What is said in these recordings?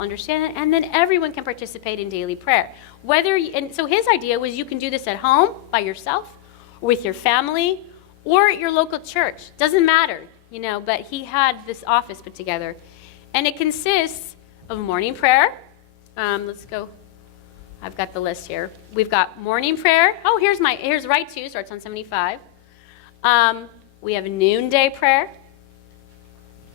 understand it, and then everyone can participate in daily prayer. And so his idea was you can do this at home by yourself, with your family, or at your local church. Doesn't matter, but he had this office put together. And it consists of morning prayer. Let's go. I've got the list here. We've got morning prayer. Oh, here's right 2, starts on 75. We have a noonday prayer,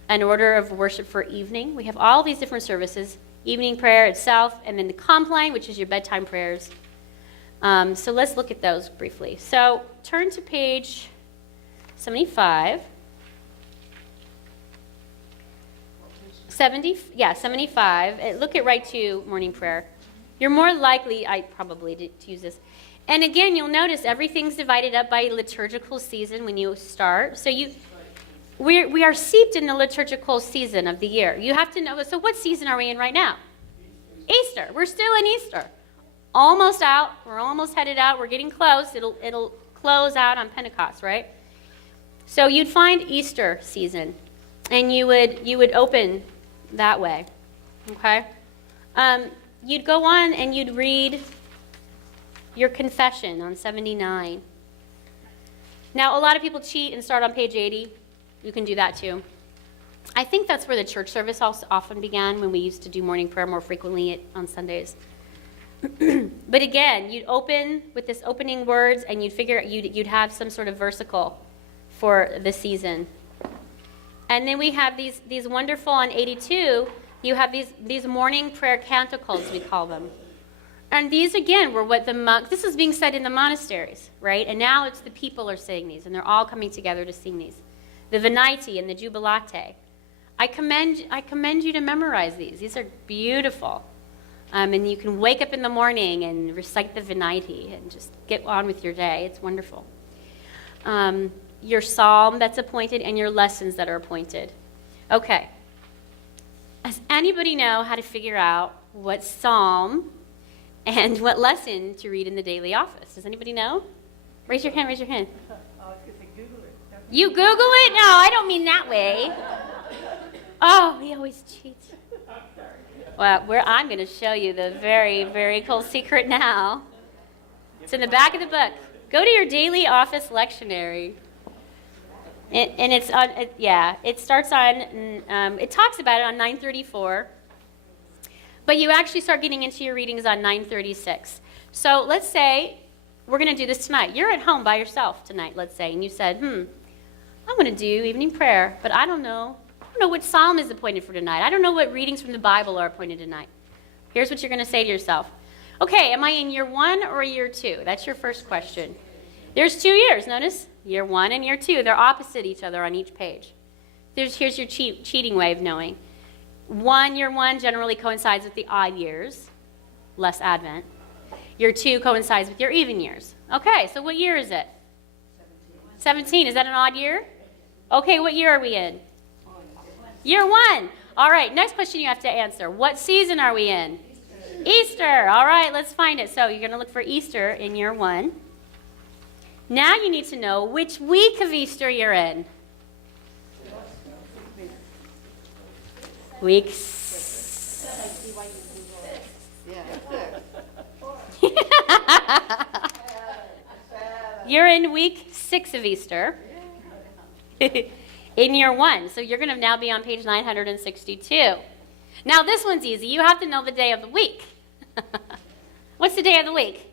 an order of worship for evening. We have all these different services, evening prayer itself, and then the compline, which is your bedtime prayers. So let's look at those briefly. So turn to page 75. 75. Look at right 2, morning prayer. You're more likely, to use this. And again, you'll notice everything's divided up by liturgical season when you start. So we are steeped in the liturgical season of the year. You have to know, so what season are we in right now? Easter. We're still in Easter. Almost out. We're almost headed out. We're getting close. It'll close out on Pentecost, right? So you'd find Easter season, and you would open that way, okay? You'd go on and you'd read your confession on 79. Now, a lot of people cheat and start on page 80. You can do that too. I think that's where the church service also often began, when we used to do morning prayer more frequently on Sundays. But again, you'd open with this opening words, and you'd have some sort of versicle for the season. And then we have these wonderful, on 82, you have these morning prayer canticles, we call them. And these, again, were what this is being said in the monasteries, right? And now it's the people are saying these, and they're all coming together to sing these. The Venite and the Jubilate. I commend you to memorize these. These are beautiful. And you can wake up in the morning and recite the Venite and just get on with your day. It's wonderful. Your psalm that's appointed and your lessons that are appointed. Okay. Does anybody know how to figure out what psalm and what lesson to read in the daily office? Does anybody know? Raise your hand. I was going to say Google it. You Google it? No, I don't mean that way. Oh, he always cheats. Well, I'm going to show you the very, very cool secret now. It's in the back of the book. Go to your daily office lectionary. And it's on, it starts on, it talks about it on 934. But you actually start getting into your readings on 936. So let's say we're going to do this tonight. You're at home by yourself tonight, let's say, and you said, I'm going to do evening prayer, but I don't know what psalm is appointed for tonight. I don't know what readings from the Bible are appointed tonight. Here's what you're going to say to yourself. Okay, am I in year 1 or year 2? That's your first question. There's 2 years, notice? Year 1 and year 2. They're opposite each other on each page. Here's your cheating way of knowing. Year 1 generally coincides with the odd years, less Advent. Year 2 coincides with your even years. Okay, so what year is it? 17. Is that an odd year? Okay, what year are we in? Year 1. All right, next question you have to answer. What season are we in? Easter. All right, let's find it. So you're going to look for Easter in year 1. Now you need to know which week of Easter you're in. Week 6. You're in week 6 of Easter. In year 1. So you're going to now be on page 962. Now this one's easy. You have to know the day of the week. What's the day of the week?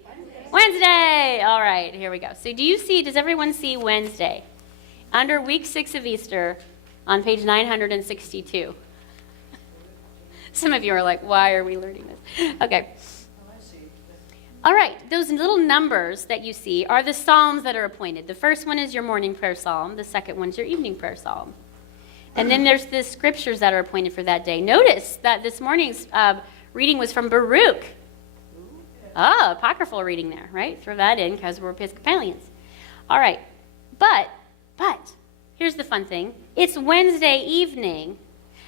Wednesday. All right, here we go. So does everyone see Wednesday? Under week 6 of Easter on page 962. Some of you are like, why are we learning this? Okay. All right, those little numbers that you see are the psalms that are appointed. The first one is your morning prayer psalm. The second one's your evening prayer psalm. And then there's the scriptures that are appointed for that day. Notice that this morning's reading was from Baruch. Oh, apocryphal reading there, right? Throw that in because we're Episcopalians. All right, but here's the fun thing. It's Wednesday evening,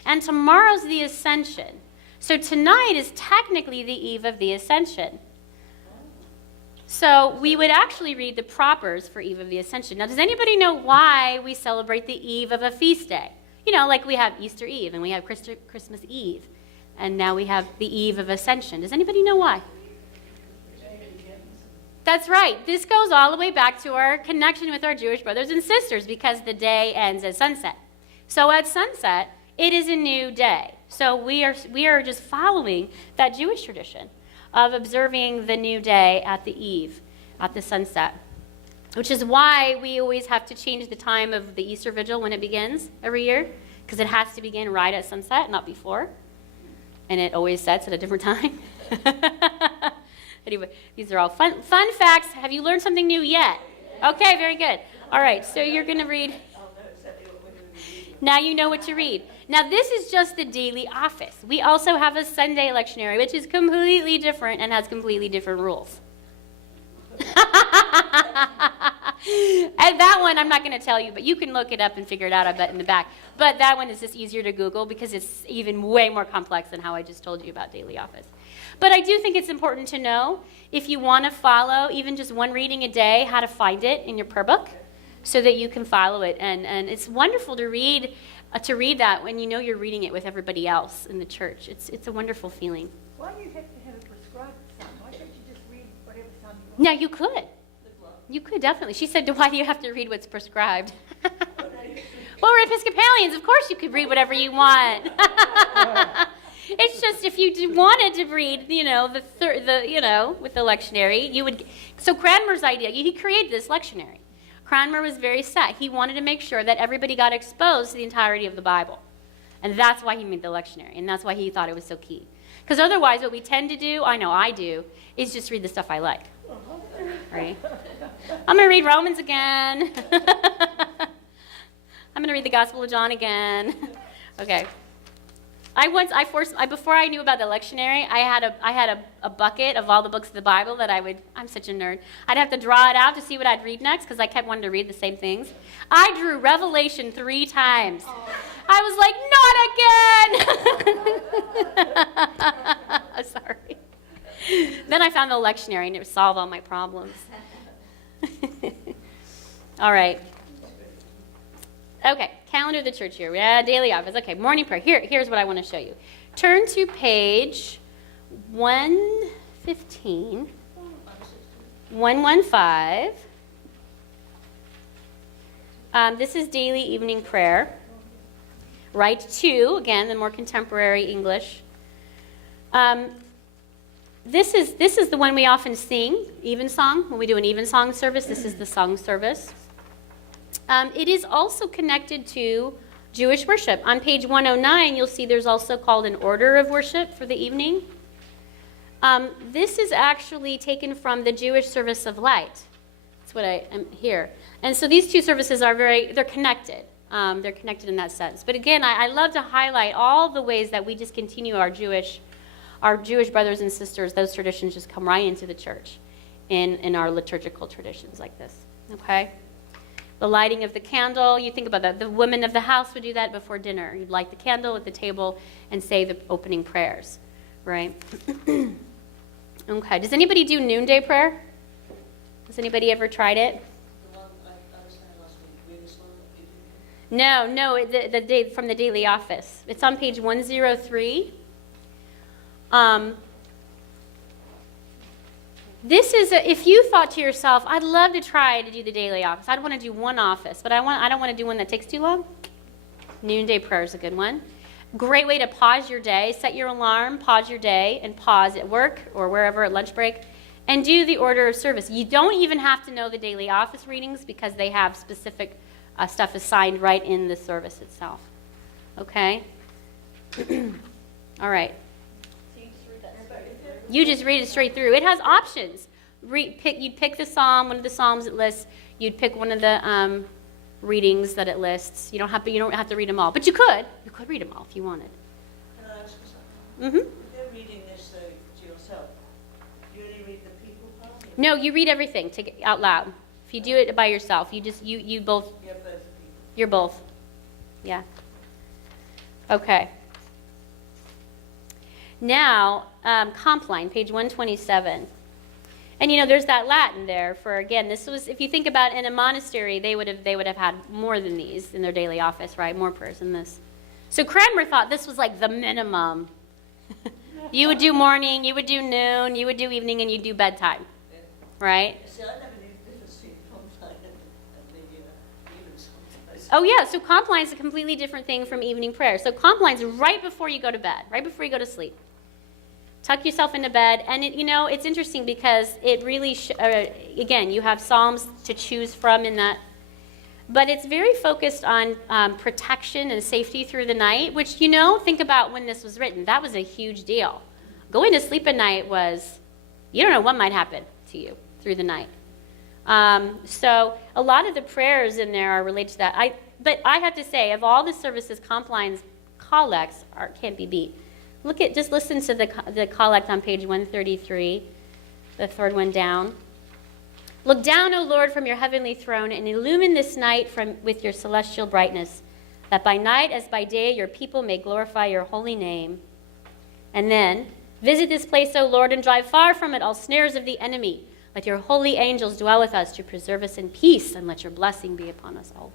and tomorrow's the Ascension. So tonight is technically the eve of the Ascension. So we would actually read the propers for Eve of the Ascension. Now, does anybody know why we celebrate the eve of a feast day? Like we have Easter Eve and we have Christmas Eve. And now we have the eve of Ascension. Does anybody know why? That's right. This goes all the way back to our connection with our Jewish brothers and sisters because the day ends at sunset. So at sunset, it is a new day. So we are just following that Jewish tradition of observing the new day at the eve, at the sunset, which is why we always have to change the time of the Easter Vigil when it begins every year, because it has to begin right at sunset, not before. And it always sets at a different time. Anyway, these are all fun facts. Have you learned something new yet? Okay, very good. All right, so you're going to read. Now you know what to read. Now this is just the daily office. We also have a Sunday lectionary, which is completely different and has completely different rules. And that one I'm not going to tell you, but you can look it up and figure it out, I bet, in the back. But that one is just easier to Google because it's even way more complex than how I just told you about daily office. But I do think it's important to know, if you want to follow even just one reading a day, how to find it in your prayer book so that you can follow it. And it's wonderful to read that when you know you're reading it with everybody else in the church. It's a wonderful feeling. Why do you have to have a prescribed psalm? Why can't you just read whatever psalm you want? Now, you could. You could, definitely. She said, why do you have to read what's prescribed? Well, we're Episcopalians. Of course you could read whatever you want. It's just if you wanted to read, with the lectionary, you would. So Cranmer's idea, he created this lectionary. Cranmer was very set. He wanted to make sure that everybody got exposed to the entirety of the Bible. And that's why he made the lectionary. And that's why he thought it was so key. Because otherwise, what we tend to do, I know I do, is just read the stuff I like. Right? I'm going to read Romans again. I'm going to read the Gospel of John again. Okay. Before I knew about the lectionary, I had a bucket of all the books of the Bible that I'm such a nerd. I'd have to draw it out to see what I'd read next because I kept wanting to read the same things. I drew Revelation 3 times. I was like, not again! Sorry. Then I found the lectionary and it would solve all my problems. All right. Okay, calendar of the church here. Yeah, daily office. Okay, morning prayer. Here's what I want to show you. Turn to page 115, 115. This is daily evening prayer. Right 2, again, the more contemporary English. This is the one we often sing, evensong. When we do an evensong service, this is the song service. It is also connected to Jewish worship. On page 109, you'll see there's also called an order of worship for the evening. This is actually taken from the Jewish service of light. That's what I am here. And so these two services they're connected. They're connected in that sense. But again, I love to highlight all the ways that we just continue our Jewish brothers and sisters. Those traditions just come right into the church in our liturgical traditions like this. Okay? The lighting of the candle, you think about that. The women of the house would do that before dinner. You'd light the candle at the table and say the opening prayers, right? Okay. Does anybody do noonday prayer? Has anybody ever tried it? The one I understand last week, previous one that you did? No, the day from the daily office. It's on page 103. This is if you thought to yourself, I'd love to try to do the daily office. I'd want to do one office, but I don't want to do one that takes too long. Noonday prayer is a good one. Great way to pause your day. Set your alarm, pause your day, and pause at work or wherever at lunch break, and do the order of service. You don't even have to know the daily office readings because they have specific stuff assigned right in the service itself. Okay? All right. You just read it straight through. It has options. You'd pick the psalm, one of the psalms it lists. You'd pick one of the readings that it lists. You don't have to read them all, but you could. You could read them all if you wanted. Can I ask you something? Mm-hmm. If you're reading this to yourself, do you only read the people part? No, you read everything out loud. If you do it by yourself, you both. You're both people. You're both. Yeah. Okay. Now, Compline, page 127. And there's that Latin there for, again, this was, if you think about in a monastery, they would have had more than these in their daily office, right? More prayers than this. So Cranmer thought this was like the minimum You would do morning, you would do noon, you would do evening, and you'd do bedtime, right? See, I never knew the difference between compline and the even sometimes. Oh yeah, so compline is a completely different thing from evening prayer. So compline is right before you go to bed, right before you go to sleep. Tuck yourself into bed, and it's interesting because it really, again, you have Psalms to choose from in that, but it's very focused on protection and safety through the night, which, think about when this was written. That was a huge deal. Going to sleep at night was, you don't know what might happen to you through the night. So a lot of the prayers in there are related to that. But I have to say, of all the services, Compline's collects can't be beat. Just listen to the collect on page 133, the third one down. Look down, O Lord, from your heavenly throne, and illumine this night with your celestial brightness, that by night as by day your people may glorify your holy name. And then, visit this place, O Lord, and drive far from it all snares of the enemy. Let your holy angels dwell with us to preserve us in peace, and let your blessing be upon us always.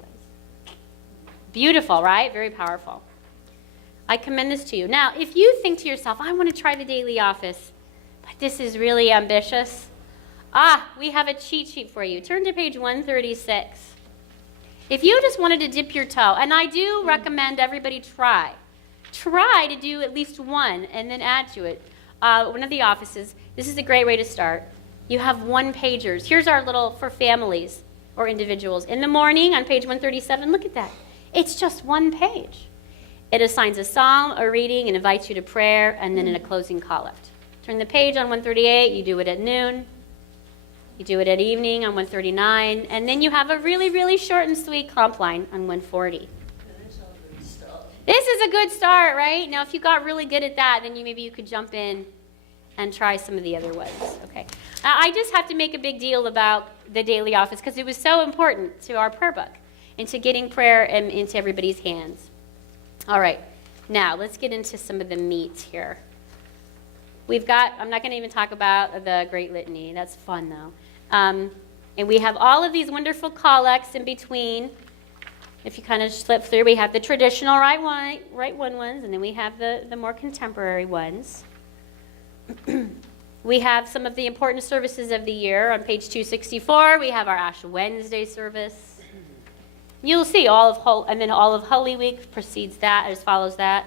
Beautiful, right? Very powerful. I commend this to you. Now, if you think to yourself, I want to try the daily office, but this is really ambitious, we have a cheat sheet for you. Turn to page 136. If you just wanted to dip your toe, and I do recommend everybody try to do at least one and then add to it. One of the offices, this is a great way to start. You have one-pagers. Here's our little for families or individuals. In the morning on page 137, look at that. It's just one page. It assigns a psalm, a reading, and invites you to prayer, and then in a closing collect. Turn the page on 138, you do it at noon. You do it at evening on 139, and then you have a really, really short and sweet compline on 140. This is a good start, right? Now, if you got really good at that, then maybe you could jump in and try some of the other ones. Okay. I just have to make a big deal about the daily office because it was so important to our prayer book and to getting prayer into everybody's hands. All right, now let's get into some of the meat here. I'm not going to even talk about the Great Litany. That's fun, though. And we have all of these wonderful collects in between. If you kind of slip through, we have the traditional right one ones, and then we have the more contemporary ones. We have some of the important services of the year. On page 264, we have our Ash Wednesday service. You'll see all of Holy Week precedes that, as follows that.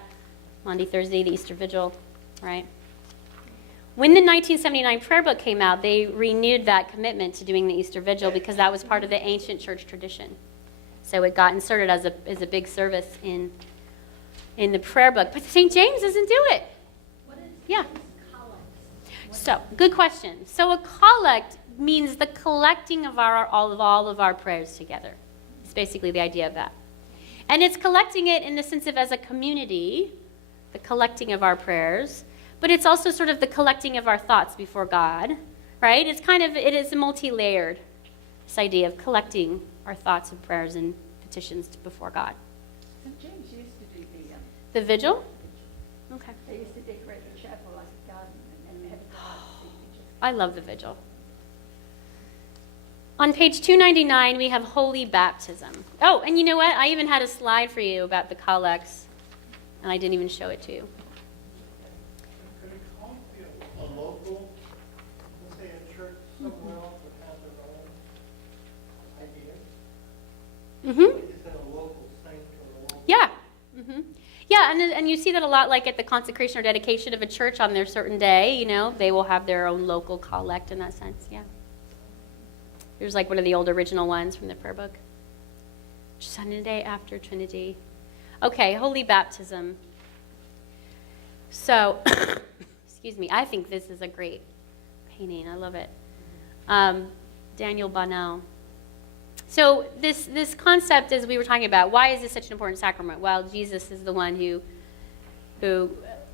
Monday, Thursday, the Easter Vigil, right? When the 1979 prayer book came out, they renewed that commitment to doing the Easter Vigil because that was part of the ancient church tradition. So it got inserted as a big service in the prayer book. But St. James doesn't do it. What is Yeah. collect? So, good question. So a collect means the collecting of all of our prayers together. It's basically the idea of that. And it's collecting it in the sense of as a community, the collecting of our prayers, but it's also sort of the collecting of our thoughts before God, right? It is a multi-layered, this idea of collecting our thoughts and prayers and petitions before God. St. James used to do The vigil? Okay. they used to decorate the chapel like a garden and have a garden. I love the vigil. On page 299, we have holy baptism. Oh, and you know what? I even had a slide for you about the collects, and I didn't even show it to you. Could it call be a local, let's say a church somewhere else that has their own idea? Mm-hmm. Is it a local saint or a local? Yeah. Mm-hmm. Yeah, and you see that a lot, like at the consecration or dedication of a church on their certain day, they will have their own local collect in that sense, yeah. Here's like one of the old original ones from the prayer book. Sunday after Trinity. Okay, holy baptism. So, excuse me, I think this is a great painting. I love it. Daniel Bonnell. So this concept, as we were talking about, why is this such an important sacrament? Well, Jesus is the one who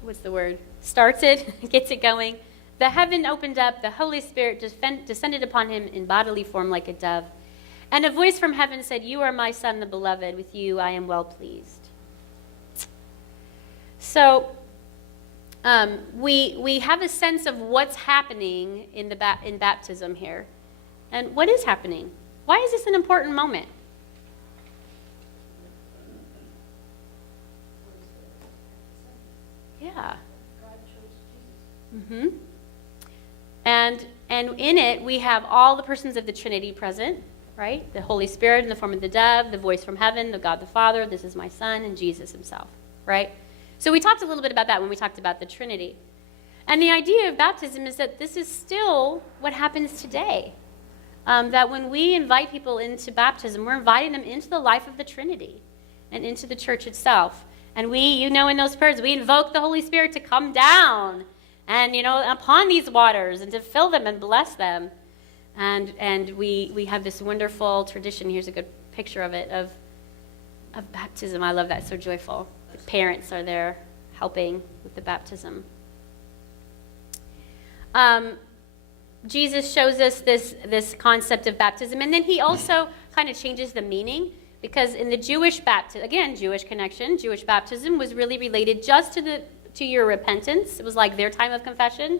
what's the word, starts it, gets it going. The heaven opened up, the Holy Spirit descended upon him in bodily form like a dove. And a voice from heaven said, "You are my Son, the beloved. With you I am well pleased." So we have a sense of what's happening in baptism here. And what is happening? Why is this an important moment? Yeah. God Mm-hmm. And in it, we have all the persons of the Trinity present, right? The Holy Spirit in the form of the dove, the voice from heaven, the God the Father, this is my Son, and Jesus himself, right? So we talked a little bit about that when we talked about the Trinity. And the idea of baptism is that this is still what happens today. That when we invite people into baptism, we're inviting them into the life of the Trinity and into the church itself. And we, in those prayers, we invoke the Holy Spirit to come down and, upon these waters and to fill them and bless them. And we have this wonderful tradition. Here's a good picture of it, of baptism. I love that. It's so joyful. The parents are there helping with the baptism. Jesus shows us this concept of baptism, and then he also kind of changes the meaning, because in the Jewish baptism, again, Jewish connection, Jewish baptism was really related just to your repentance. It was like their time of confession.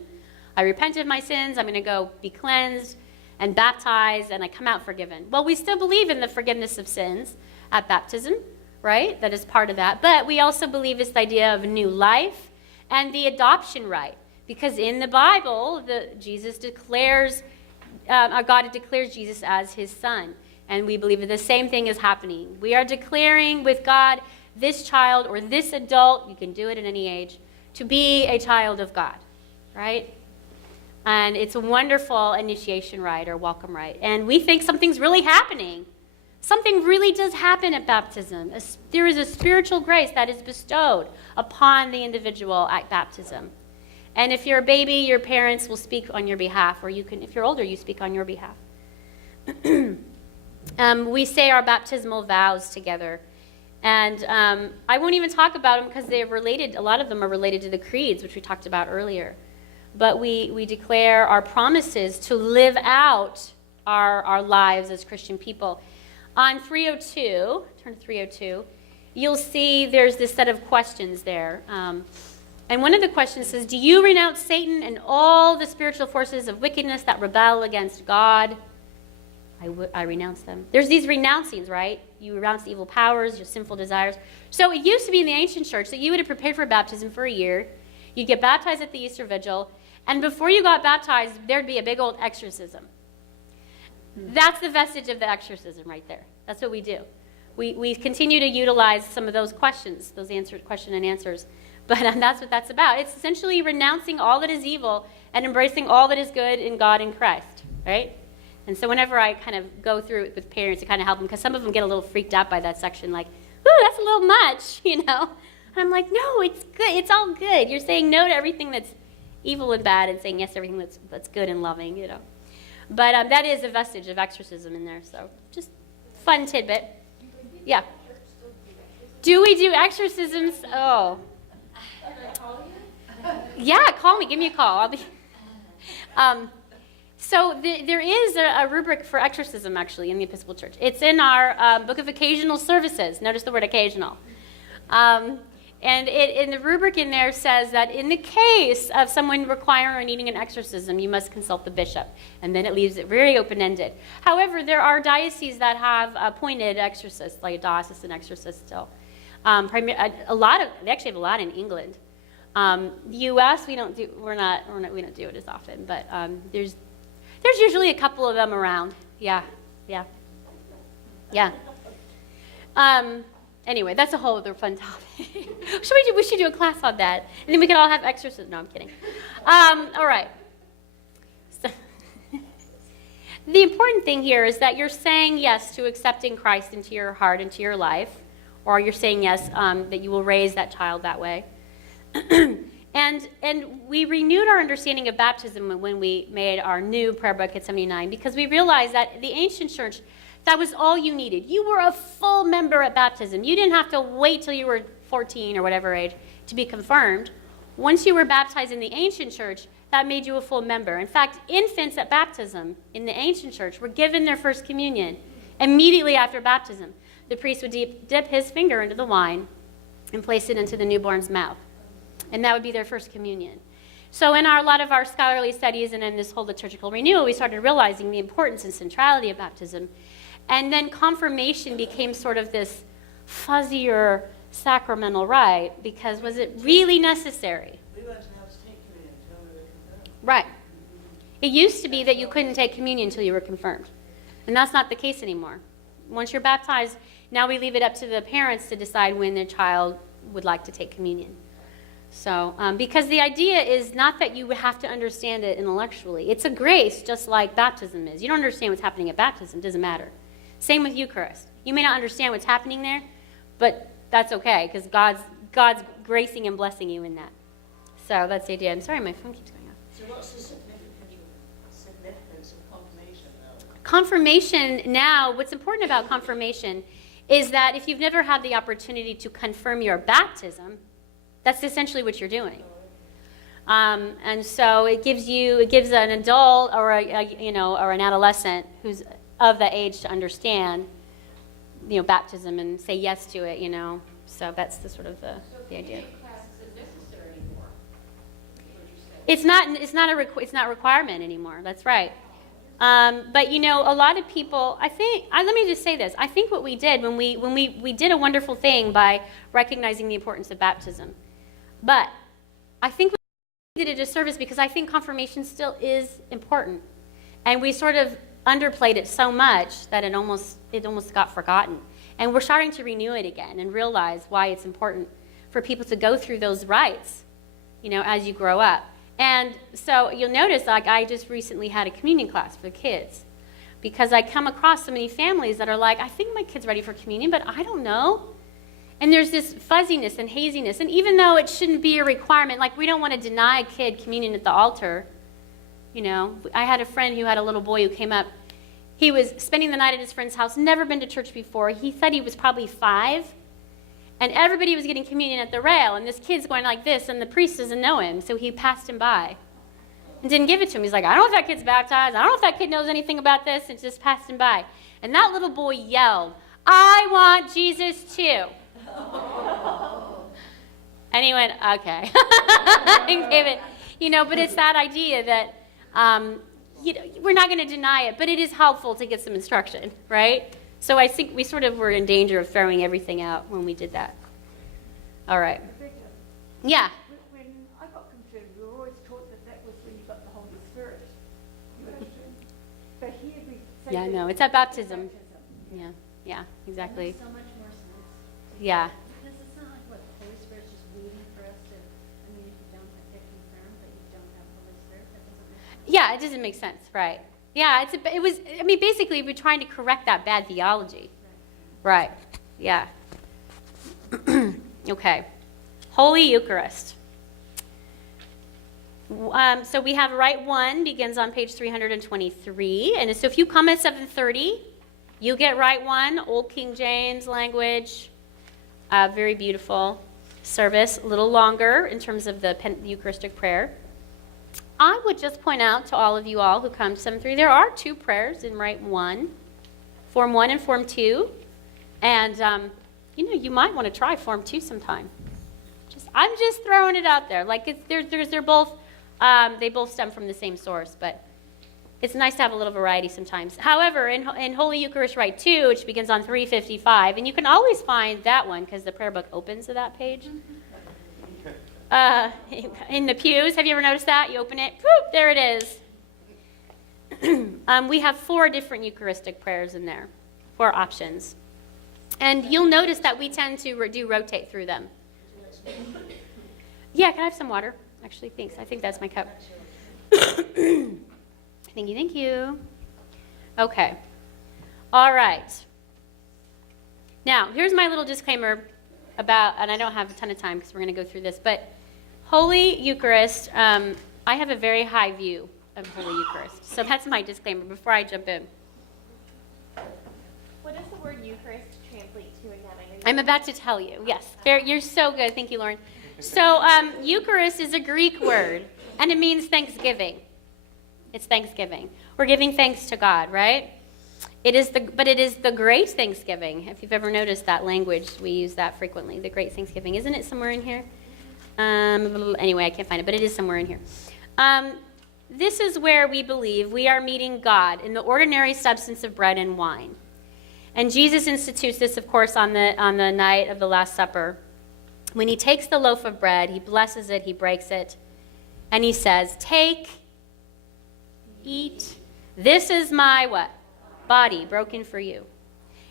I repent of my sins, I'm going to go be cleansed and baptized, and I come out forgiven. Well, we still believe in the forgiveness of sins at baptism, right? That is part of that. But we also believe this idea of new life and the adoption right. Because in the Bible, God declares Jesus as his son. And we believe that the same thing is happening. We are declaring with God this child or this adult, you can do it at any age, to be a child of God, right? And it's a wonderful initiation rite or welcome rite. And we think something's really happening. Something really does happen at baptism. There is a spiritual grace that is bestowed upon the individual at baptism. And if you're a baby, your parents will speak on your behalf, or you can, if you're older, you speak on your behalf. We say our baptismal vows together. And I won't even talk about them because they're related. A lot of them are related to the creeds, which we talked about earlier. But we declare our promises to live out our lives as Christian people. On 302, turn to 302, you'll see there's this set of questions there. And one of the questions says, do you renounce Satan and all the spiritual forces of wickedness that rebel against God? I renounce them. There's these renouncings, right? You renounce the evil powers, your sinful desires. So it used to be in the ancient church that you would have prepared for baptism for a year. You'd get baptized at the Easter Vigil. And before you got baptized, there'd be a big old exorcism. That's the vestige of the exorcism right there. That's what we do. We continue to utilize some of those questions, those question and answers. But that's what that's about. It's essentially renouncing all that is evil and embracing all that is good in God and Christ, right? And so whenever I kind of go through it with parents to kind of help them, because some of them get a little freaked out by that section, like, ooh, that's a little much, And I'm like, no, it's good. It's all good. You're saying no to everything that's evil and bad and saying yes to everything that's good and loving, But that is a vestige of exorcism in there, so just fun tidbit. Yeah. Do we do exorcisms? Oh. Yeah, call me. Give me a call. I'll be. So there is a rubric for exorcism, actually, in the Episcopal Church. It's in our Book of Occasional Services. Notice the word occasional. And in the rubric in there says that in the case of someone requiring or needing an exorcism, you must consult the bishop. And then it leaves it very open-ended. However, there are dioceses that have appointed exorcists, like a diocesan exorcist still. They actually have a lot in England. The U.S. we don't do it as often, but there's usually a couple of them around. Yeah. Anyway, that's a whole other fun topic. We should do a class on that, and then we can all have exorcism. No, I'm kidding. All right. So, the important thing here is that you're saying yes to accepting Christ into your heart, into your life, or you're saying yes that you will raise that child that way. And we renewed our understanding of baptism when we made our new prayer book at 79, because we realized that the ancient church, that was all you needed. You were a full member at baptism. You didn't have to wait till you were 14 or whatever age to be confirmed. Once you were baptized in the ancient church, that made you a full member. In fact, infants at baptism in the ancient church were given their first communion immediately after baptism. The priest would dip his finger into the wine and place it into the newborn's mouth. And that would be their first communion. So in a lot of our scholarly studies and in this whole liturgical renewal, we started realizing the importance and centrality of baptism. And then confirmation became sort of this fuzzier sacramental rite, because was it really necessary? We weren't allowed to take communion until we were Right. It used to be that you couldn't take communion until you were confirmed. And that's not the case anymore. Once you're baptized, now we leave it up to the parents to decide when their child would like to take communion. So, because the idea is not that you have to understand it intellectually. It's a grace, just like baptism is. You don't understand what's happening at baptism, it doesn't matter. Same with Eucharist. You may not understand what's happening there, but that's okay, because God's gracing and blessing you in that. So that's the idea. I'm sorry, my phone keeps going off. So what's the significance of confirmation though? Confirmation now, what's important about confirmation is that if you've never had the opportunity to confirm your baptism, that's essentially what you're doing. And so it gives an adult or or an adolescent who's of the age to understand, baptism and say yes to it, So that's the sort of the idea. It's not a requirement anymore. That's right. But a lot of people, let me just say this. I think what we did when we did a wonderful thing by recognizing the importance of baptism. But I think we did a disservice because I think confirmation still is important. And we sort of underplayed it so much that it almost got forgotten. And we're starting to renew it again and realize why it's important for people to go through those rites, as you grow up. And so you'll notice, like, I just recently had a communion class for the kids because I come across so many families that are like, I think my kid's ready for communion, but I don't know. And there's this fuzziness and haziness. And even though it shouldn't be a requirement, like we don't want to deny a kid communion at the altar. I had a friend who had a little boy who came up. He was spending the night at his friend's house, never been to church before. He said he was probably 5. And everybody was getting communion at the rail. And this kid's going like this, and the priest doesn't know him. So he passed him by and didn't give it to him. He's like, I don't know if that kid's baptized. I don't know if that kid knows anything about this. And just passed him by. And that little boy yelled, I want Jesus too. And he went, okay. And gave it, but it's that idea that we're not going to deny it, but it is helpful to get some instruction, right? So I think we sort of were in danger of throwing everything out when we did that. All right. Rebecca, Yeah. when I got confirmed, we were always taught that was when you got the Holy Spirit. But here we say Yeah, that no, it's at baptism. Yeah, exactly. Makes so much more sense. Yeah. Because it's not like what the Holy Spirit's just waiting for us to, if you don't get confirmed, but you don't have the Holy Spirit, that doesn't make sense. Yeah, it doesn't make sense, right? Yeah, basically we're trying to correct that bad theology. Right. Yeah. Okay. Holy Eucharist. So we have Rite 1 begins on page 323. And so if you come at 7:30, you get Rite 1, Old King James language. Very beautiful service. A little longer in terms of the Eucharistic prayer. I would just point out to all of you all who come to 7:30, there are 2 prayers in Rite 1, Form 1 and Form 2. And, you might want to try Form 2 sometime. I'm just throwing it out there. Like, they're both, they both stem from the same source, but it's nice to have a little variety sometimes. However, in Holy Eucharist Rite 2, which begins on 355, and you can always find that one because the prayer book opens to that page. In the pews, have you ever noticed that? You open it, whoop, there it is. We have 4 different Eucharistic prayers in there, 4 options. And you'll notice that we tend to rotate through them. Yeah, can I have some water? Actually, thanks. I think that's my cup. Thank you. Okay. All right. Now, here's my little disclaimer about, and I don't have a ton of time because we're going to go through this, but Holy Eucharist, I have a very high view of Holy Eucharist. So that's my disclaimer before I jump in. What does the word Eucharist translate to again? I'm about to tell you. Yes. You're so good. Thank you, Lauren. So Eucharist is a Greek word, and it means thanksgiving. It's thanksgiving. We're giving thanks to God, right? But it is the great thanksgiving. If you've ever noticed that language, we use that frequently, the great thanksgiving. Isn't it somewhere in here? Anyway, I can't find it, but it is somewhere in here. This is where we believe we are meeting God in the ordinary substance of bread and wine. And Jesus institutes this, of course, on the night of the Last Supper. When he takes the loaf of bread, he blesses it, he breaks it, and he says, "Take eat. This is my what? Body broken for you.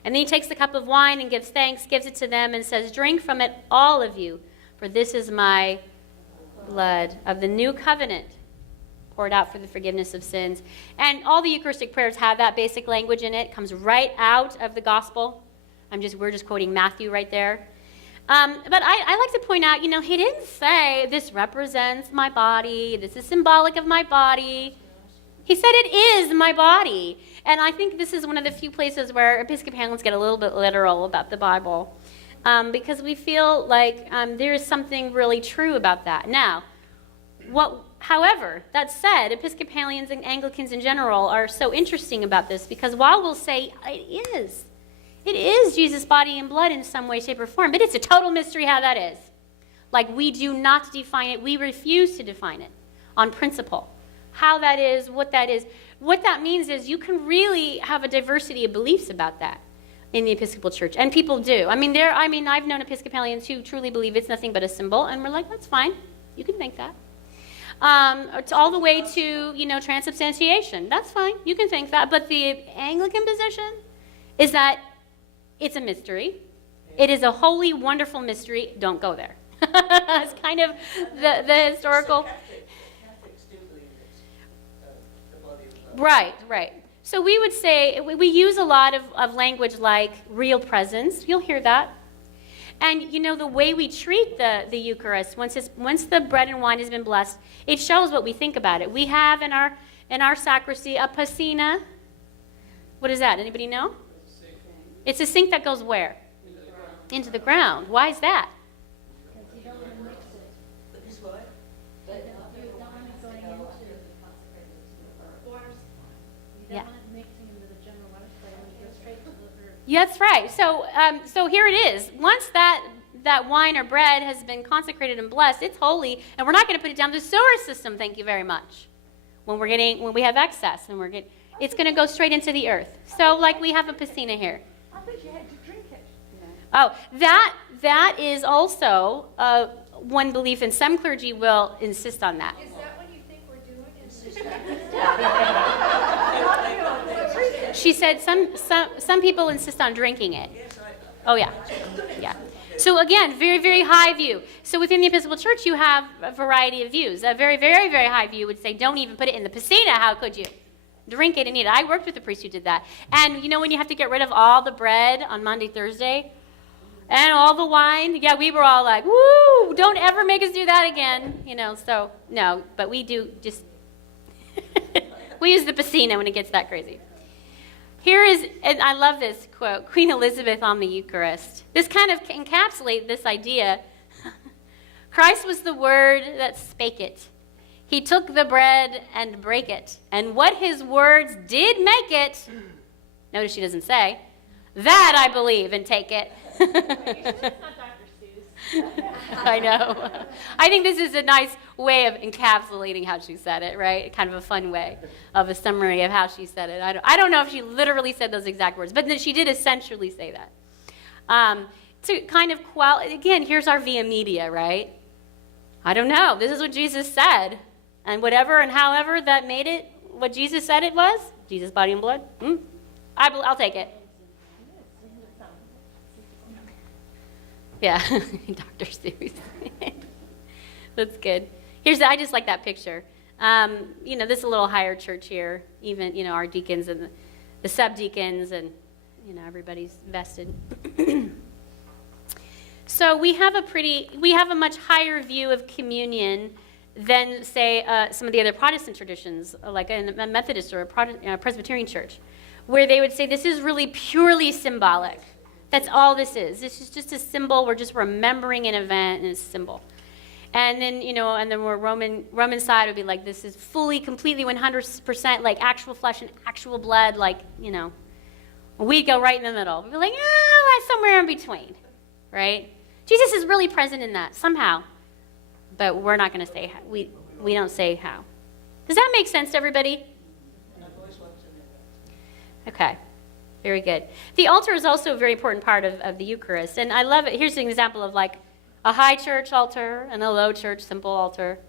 And then he takes the cup of wine and gives thanks, gives it to them, and says, drink from it, all of you, for this is my blood of the new covenant, poured out for the forgiveness of sins. And all the Eucharistic prayers have that basic language in it. It comes right out of the gospel. We're just quoting Matthew right there. But I like to point out, he didn't say this represents my body, this is symbolic of my body. He said it is my body. And I think this is one of the few places where Episcopalians get a little bit literal about the Bible, because we feel like there is something really true about that. Now, however, that said, Episcopalians and Anglicans in general are so interesting about this, because while we'll say it is Jesus' body and blood in some way, shape, or form, but it's a total mystery how that is. Like, we do not define it. We refuse to define it on principle. How that is, what that is. What that means is you can really have a diversity of beliefs about that in the Episcopal Church, and people do. I've known Episcopalians who truly believe it's nothing but a symbol, and we're like, that's fine. You can think that. It's all the way to, transubstantiation. That's fine. You can think that. But the Anglican position is that it's a mystery. It is a holy, wonderful mystery. Don't go there. It's kind of the historical. Catholics do believe it's the body of blood. Right. So we would say, we use a lot of language like real presence. You'll hear that. And, the way we treat the Eucharist, once the bread and wine has been blessed, it shows what we think about it. We have in our sacristy a piscina. What is that? Anybody know? It's a sink that goes where? Into the ground. Why is that? Because you don't want to mix it. But this what? You don't want it going into the water supply. You Yeah. don't want it mixing into the general water supply. You want to go straight to the earth. Yeah, that's right. So here it is. Once that wine or bread has been consecrated and blessed, it's holy, and we're not going to put it down the sewer system. Thank you very much. When we have excess, and it's going to go straight into the earth. So like we have a piscina here. I thought you had to drink it. Oh, that is also one belief, and some clergy will insist on that. Is that what you think we're doing? She said some people insist on drinking it. Yes, Oh, yeah. So again, very, very high view. So within the Episcopal Church, you have a variety of views. A very, very, very high view would say, don't even put it in the piscina. How could you? Drink it and eat it. I worked with a priest who did that. And when you have to get rid of all the bread on Monday, Thursday, and all the wine, yeah, we were all like, woo, don't ever make us do that again. So no, but we do just, we use the piscina when it gets that crazy. Here is, and I love this quote, Queen Elizabeth on the Eucharist. This kind of encapsulates this idea. Christ was the word that spake it. He took the bread and brake it. And what his words did make it, notice she doesn't say, that I believe and take it. It's not Dr. Seuss. I know. I think this is a nice way of encapsulating how she said it, right? Kind of a fun way of a summary of how she said it. I don't know if she literally said those exact words, but she did essentially say that. To kind of again, here's our via media, right? I don't know. This is what Jesus said. And whatever and however that made it what Jesus said it was, Jesus' body and blood, I'll take it. Yeah, Dr. Seuss. That's good. I just like that picture. This is a little higher church here. Even, our deacons and the subdeacons and, everybody's vested. So we have a much higher view of communion than, say, some of the other Protestant traditions, like in a Methodist or a Presbyterian church, where they would say this is really purely symbolic. That's all this is. This is just a symbol. We're just remembering an event, and it's a symbol. And then, and the more Roman side would be like, this is fully, completely, 100% like actual flesh and actual blood, like, we'd go right in the middle. We'd be like, that's somewhere in between, right? Jesus is really present in that somehow, but we're not going to say how. We don't say how. Does that make sense to everybody? Okay. Very good. The altar is also a very important part of the Eucharist, and I love it. Here's an example of like a high church altar and a low church simple altar.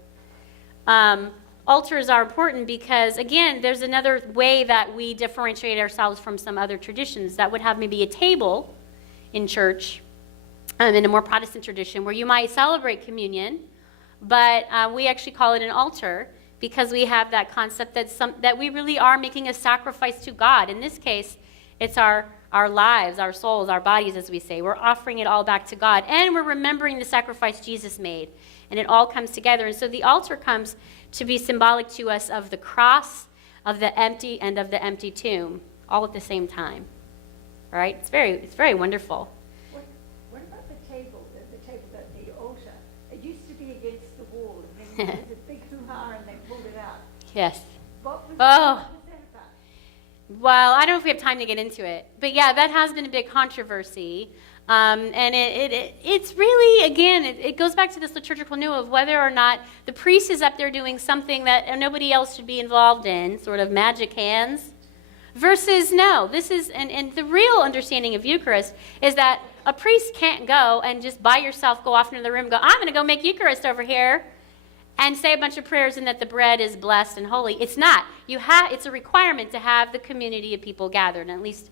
altars are important because, again, there's another way that we differentiate ourselves from some other traditions that would have maybe a table in church, in a more Protestant tradition, where you might celebrate communion, but we actually call it an altar because we have that concept that we really are making a sacrifice to God. In this case, it's our lives, our souls, our bodies, as we say. We're offering it all back to God, and we're remembering the sacrifice Jesus made, and it all comes together. And so the altar comes to be symbolic to us of the cross, of the empty, and of the empty tomb, all at the same time. Right? It's very wonderful. What about the table, the table at the altar? It used to be against the wall, and then there was a big hoo-ha, and they pulled it out. Yes. What was Oh. that about? Well, I don't know if we have time to get into it. But yeah, that has been a big controversy. And it's really, again, it goes back to this liturgical new of whether or not the priest is up there doing something that nobody else should be involved in, sort of magic hands, versus no. This is, and the real understanding of Eucharist is that a priest can't go and just by yourself go off into the room and go, I'm going to go make Eucharist over here and say a bunch of prayers and that the bread is blessed and holy. It's not. It's a requirement to have the community of people gathered, and at least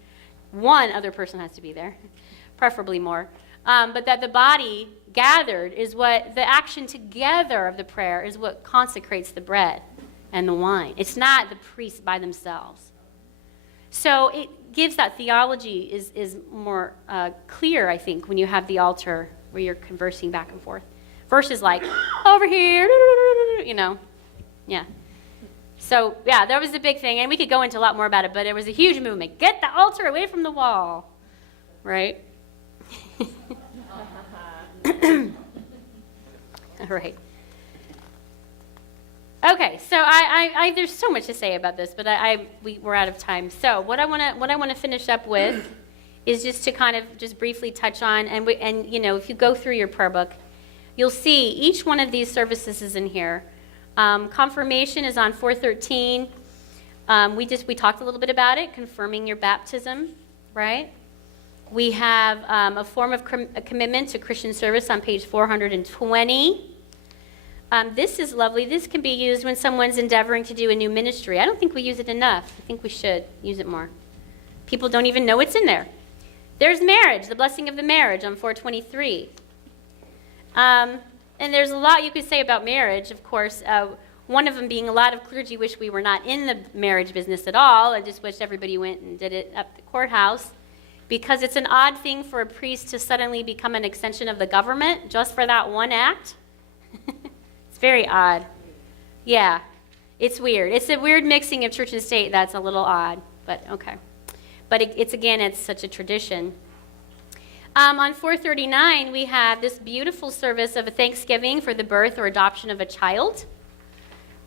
one other person has to be there, preferably more. But that the body gathered is what, the action together of the prayer is what consecrates the bread and the wine. It's not the priests by themselves. So it gives that theology is more clear, I think, when you have the altar where you're conversing back and forth. Versus like, over here, yeah. So, yeah, that was the big thing, and we could go into a lot more about it, but it was a huge movement. Get the altar away from the wall, right? All right. Okay, so there's so much to say about this, but we're out of time. So what I want to finish up with is just to kind of just briefly touch on, and if you go through your prayer book, you'll see each one of these services is in here. Confirmation is on 413. We talked a little bit about it, confirming your baptism, right? We have a form of a commitment to Christian service on page 420. This is lovely. This can be used when someone's endeavoring to do a new ministry. I don't think we use it enough. I think we should use it more. People don't even know it's in there. There's marriage, the blessing of the marriage on 423. And there's a lot you could say about marriage, of course. One of them being a lot of clergy wish we were not in the marriage business at all and just wish everybody went and did it at the courthouse, because it's an odd thing for a priest to suddenly become an extension of the government just for that one act. It's very odd. Yeah, it's weird. It's a weird mixing of church and state that's a little odd, but okay. But it's such a tradition. On 439, we have this beautiful service of a thanksgiving for the birth or adoption of a child.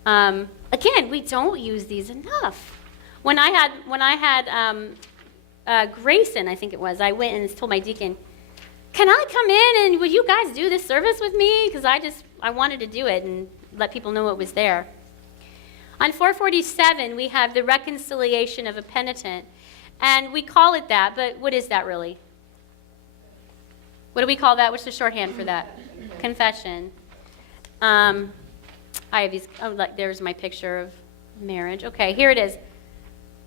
Again, we don't use these enough. When I had Grayson, I think it was, I went and told my deacon, can I come in and would you guys do this service with me? Because I wanted to do it and let people know it was there. On 447, we have the reconciliation of a penitent. And we call it that, but what is that really? What do we call that? What's the shorthand for that? Confession. I have these, there's my picture of marriage. Okay, here it is.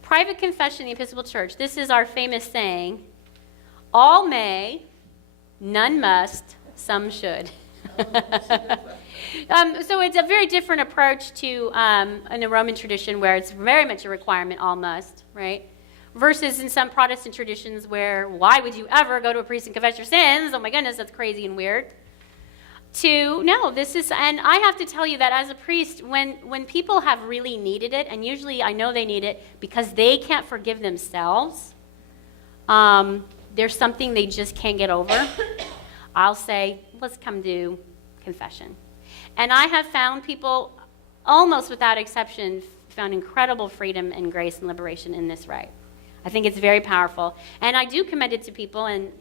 Private confession in the Episcopal Church. This is our famous saying, all may, none must, some should. So it's a very different approach to in a Roman tradition where it's very much a requirement, all must, right? Versus in some Protestant traditions where, why would you ever go to a priest and confess your sins? Oh my goodness, that's crazy and weird. No, this is, and I have to tell you that as a priest, when people have really needed it, and usually I know they need it because they can't forgive themselves, there's something they just can't get over, I'll say, let's come do confession. And I have found people, almost without exception, found incredible freedom and grace and liberation in this rite. I think it's very powerful. And I do commend it to people, and,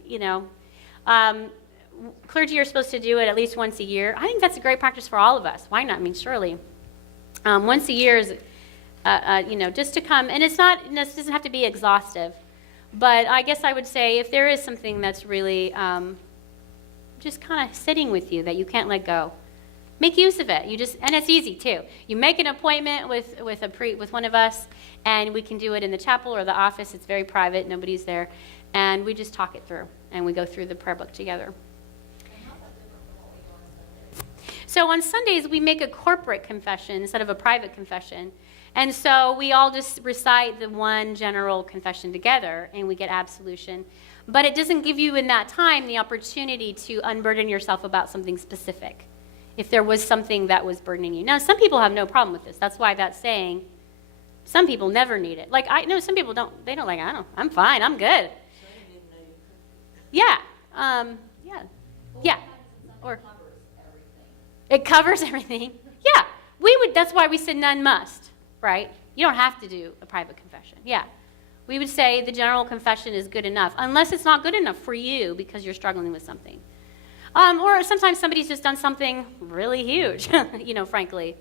clergy are supposed to do it at least once a year. I think that's a great practice for all of us. Why not? I mean, surely. Once a year is, just to come. And it doesn't have to be exhaustive. But I guess I would say if there is something that's really just kind of sitting with you that you can't let go, Make use of it. And it's easy too. You make an appointment with one of us, and we can do it in the chapel or the office. It's very private. Nobody's there. And we just talk it through, and we go through the prayer book together. So on Sundays, we make a corporate confession instead of a private confession. And so we all just recite the one general confession together, and we get absolution. But it doesn't give you in that time the opportunity to unburden yourself about something specific, if there was something that was burdening you. Now, some people have no problem with this. That's why that's saying some people never need it. Like, I know some people don't, I'm fine, I'm good. Yeah. Yeah. Or it covers everything. Yeah. That's why we said none must, right? You don't have to do a private confession. Yeah. We would say the general confession is good enough, unless it's not good enough for you because you're struggling with something. Or sometimes somebody's just done something really huge, frankly,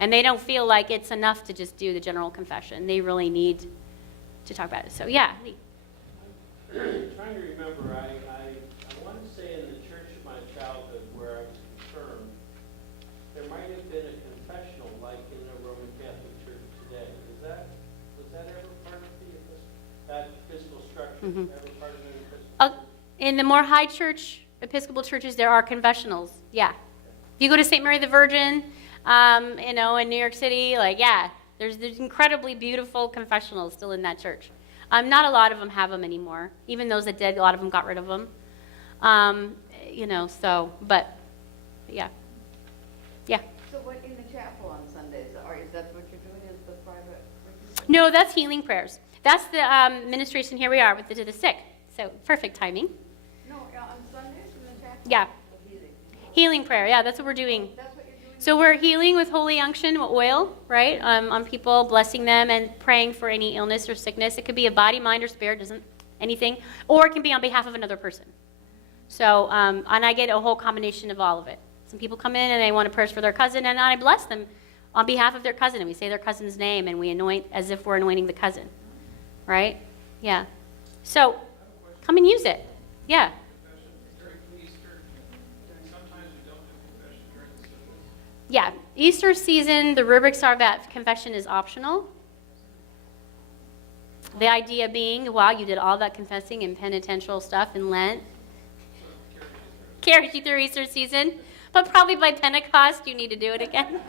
and they don't feel like it's enough to just do the general confession. They really need to talk about it. So, yeah. Lee. I'm trying to remember, I want to say in the church of my childhood where I was confirmed, there might have been a confessional like in the Roman Catholic Church today. Was that ever part of that Episcopal structure? Ever part of the Episcopal? In the more high church Episcopal churches, there are confessionals. Yeah. If you go to St. Mary the Virgin, in New York City, there's incredibly beautiful confessionals still in that church. Not a lot of them have them anymore. Even those that did, a lot of them got rid of them. But yeah. Yeah. So what in the chapel on Sundays, is that what you're doing, is the private? No, that's healing prayers. That's the ministration. Here we are with the sick. So perfect timing. No, on Sundays in the chapel? Yeah. Healing prayer. Yeah, that's what we're doing. That's what you're doing? So we're healing with holy unction, oil, right, on people, blessing them and praying for any illness or sickness. It could be a body, mind, or spirit, doesn't anything. Or it can be on behalf of another person. So, and I get a whole combination of all of it. Some people come in and they want prayers for their cousin, and I bless them on behalf of their cousin. And we say their cousin's name, and we anoint as if we're anointing the cousin. Right? Yeah. So, come and use it. Yeah. Yeah, Easter season, the rubrics are that confession is optional. The idea being, wow, you did all that confessing and penitential stuff in Lent. Carries you through Easter season. But probably by Pentecost, you need to do it again.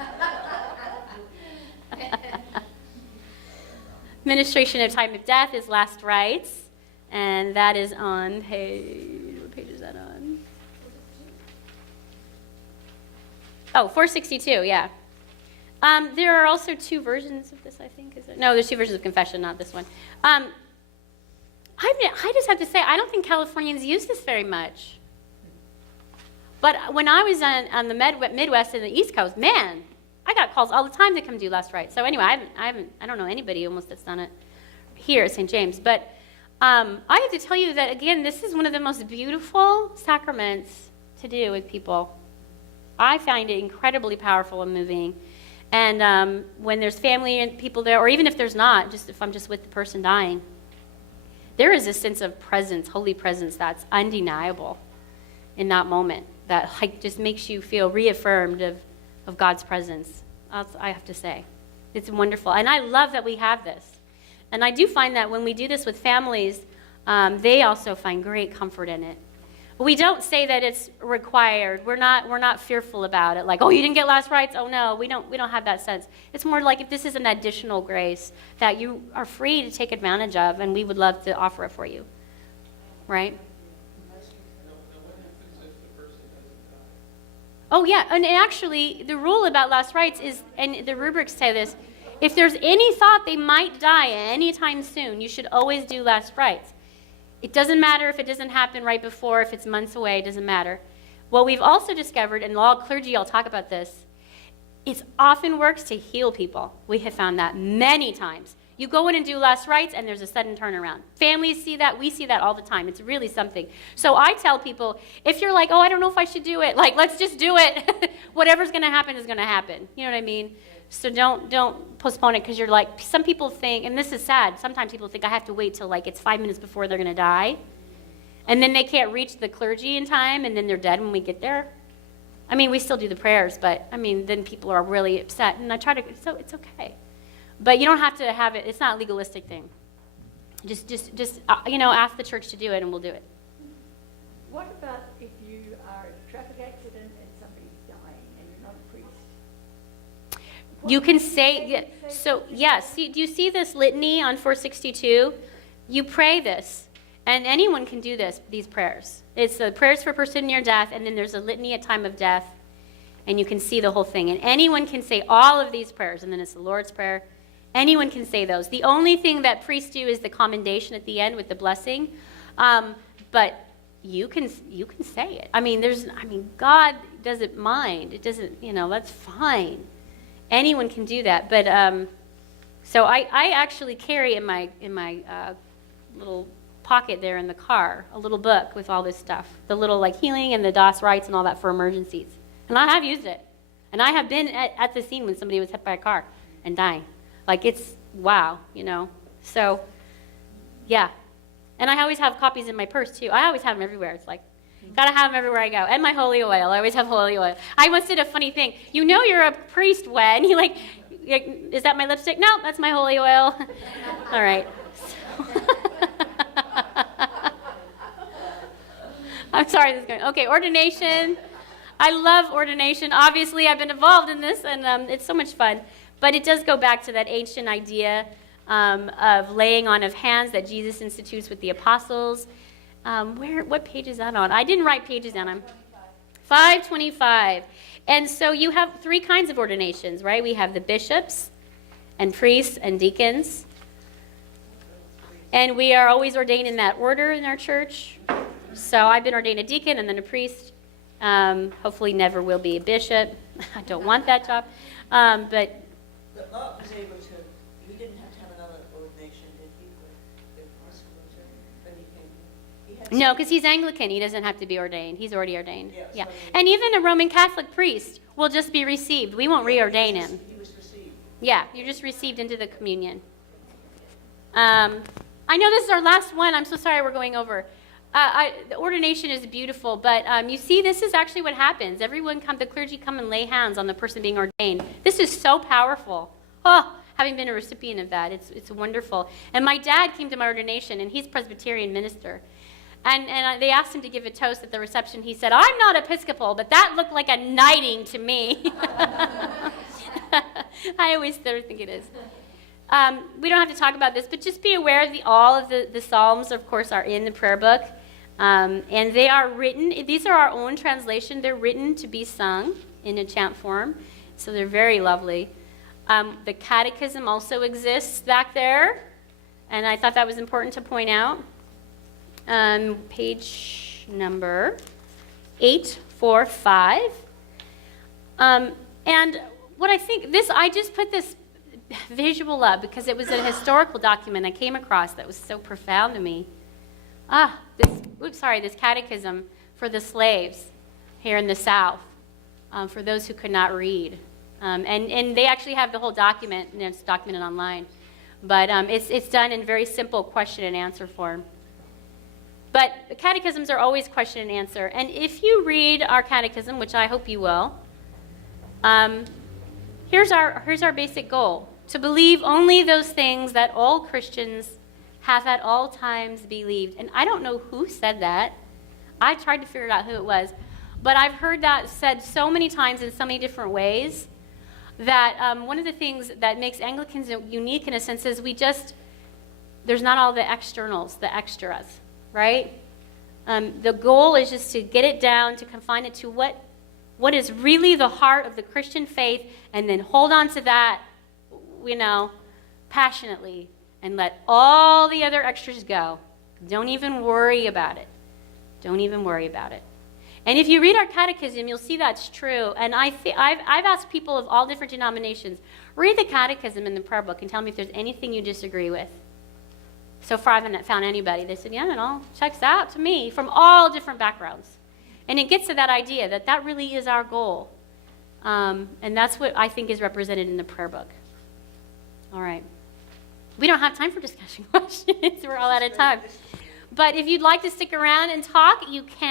Ministration of time of death is last rites. And that is on what page is that on? Oh, 462, yeah. There are also two versions of this, I think. No, there's two versions of confession, not this one. I just have to say, I don't think Californians use this very much. But when I was on the Midwest and the East Coast, man, I got calls all the time to come do last rites. So anyway, I don't know anybody almost that's done it here at St. James. But I have to tell you that, again, this is one of the most beautiful sacraments to do with people. I find it incredibly powerful and moving. And when there's family and people there, or even if there's not, just if I'm just with the person dying, there is a sense of presence, holy presence, that's undeniable in that moment, that just makes you feel reaffirmed of God's presence, I have to say. It's wonderful. And I love that we have this. And I do find that when we do this with families, they also find great comfort in it. We don't say that it's required. We're not fearful about it. Like, oh, you didn't get last rites? Oh no, we don't have that sense. It's more like if this is an additional grace that you are free to take advantage of, and we would love to offer it for you. Right? Oh yeah, and actually, the rule about last rites is, and the rubrics say this, if there's any thought they might die anytime soon, you should always do last rites. It doesn't matter if it doesn't happen right before, if it's months away, it doesn't matter. What we've also discovered, and all clergy, I'll talk about this, it often works to heal people. We have found that many times. You go in and do last rites, and there's a sudden turnaround. Families see that. We see that all the time. It's really something. So I tell people, if you're like, oh, I don't know if I should do it, let's just do it. Whatever's going to happen is going to happen. You know what I mean? So don't postpone it, because you're like, some people think, and this is sad, sometimes people think I have to wait till it's 5 minutes before they're going to die. And then they can't reach the clergy in time, and then they're dead when we get there. I mean, we still do the prayers, but I mean, then people are really upset, and I try to, so it's okay. But you don't have to have it, it's not a legalistic thing. Just ask the church to do it, and we'll do it. What about if you are in a traffic accident and somebody's dying and you're not a priest? You can say, so yes, do you see this litany on 462? You pray this, and anyone can do these prayers. It's the prayers for a person near death, and then there's a litany at time of death, and you can see the whole thing. And anyone can say all of these prayers, and then it's the Lord's Prayer. Anyone can say those. The only thing that priests do is the commendation at the end with the blessing, but you can say it. I mean, God doesn't mind. It doesn't, that's fine. Anyone can do that. But so I actually carry in my little pocket there in the car a little book with all this stuff, the little healing and the DOS rights and all that for emergencies. And I have used it, and I have been at the scene when somebody was hit by a car and dying. It's wow, So, yeah. And I always have copies in my purse, too. I always have them everywhere. It's gotta have them everywhere I go. And my holy oil. I always have holy oil. I once did a funny thing. You're a priest when? Is that my lipstick? No, that's my holy oil. All right. I'm sorry. This is going. Okay, ordination. I love ordination. Obviously, I've been involved in this, and it's so much fun. But it does go back to that ancient idea of laying on of hands that Jesus institutes with the apostles. What page is that on? I didn't write pages down. I'm 525. And so you have 3 kinds of ordinations, right? We have the bishops and priests and deacons. And we are always ordained in that order in our church. So I've been ordained a deacon and then a priest. Hopefully never will be a bishop. I don't want that job. But Lot was able to, he didn't have to have another ordination, did he, with the Episcopal church, when he came? no, because he's Anglican. He doesn't have to be ordained. He's already ordained. Yeah, Yeah. so And even a Roman Catholic priest will just be received. We won't reordain him. He was received. Yeah, you're just received into the communion. I know this is our last one. I'm so sorry we're going over. The ordination is beautiful, but you see, this is actually what happens. The clergy come and lay hands on the person being ordained. This is so powerful. Oh, having been a recipient of that, it's wonderful. And my dad came to my ordination, and he's Presbyterian minister. And they asked him to give a toast at the reception. He said, "I'm not Episcopal, but that looked like a knighting to me." I always think it is. We don't have to talk about this, but just be aware of all of the Psalms, of course, are in the prayer book. And they are written, these are our own translation. They're written to be sung in a chant form. So they're very lovely. The catechism also exists back there. And I thought that was important to point out. Page number 845. And what I think, I just put this visual up because it was a historical document I came across that was so profound to me. This catechism for the slaves here in the South, for those who could not read. And they actually have the whole document, and it's documented online. But it's done in very simple question and answer form. But the catechisms are always question and answer. And if you read our catechism, which I hope you will, here's our basic goal: to believe only those things that all Christians have at all times believed. And I don't know who said that. I tried to figure out who it was. But I've heard that said so many times in so many different ways that one of the things that makes Anglicans unique in a sense is there's not all the externals, the extras, right? The goal is just to get it down, to confine it to what is really the heart of the Christian faith, and then hold on to that, passionately, and let all the other extras go. Don't even worry about it. Don't even worry about it. And if you read our catechism, you'll see that's true. And I've asked people of all different denominations, read the catechism in the prayer book and tell me if there's anything you disagree with. So far, I haven't found anybody. They said, yeah, it all checks out to me, from all different backgrounds. And it gets to that idea that really is our goal. And that's what I think is represented in the prayer book. All right. We don't have time for discussion questions. We're all out of time. But if you'd like to stick around and talk, you can.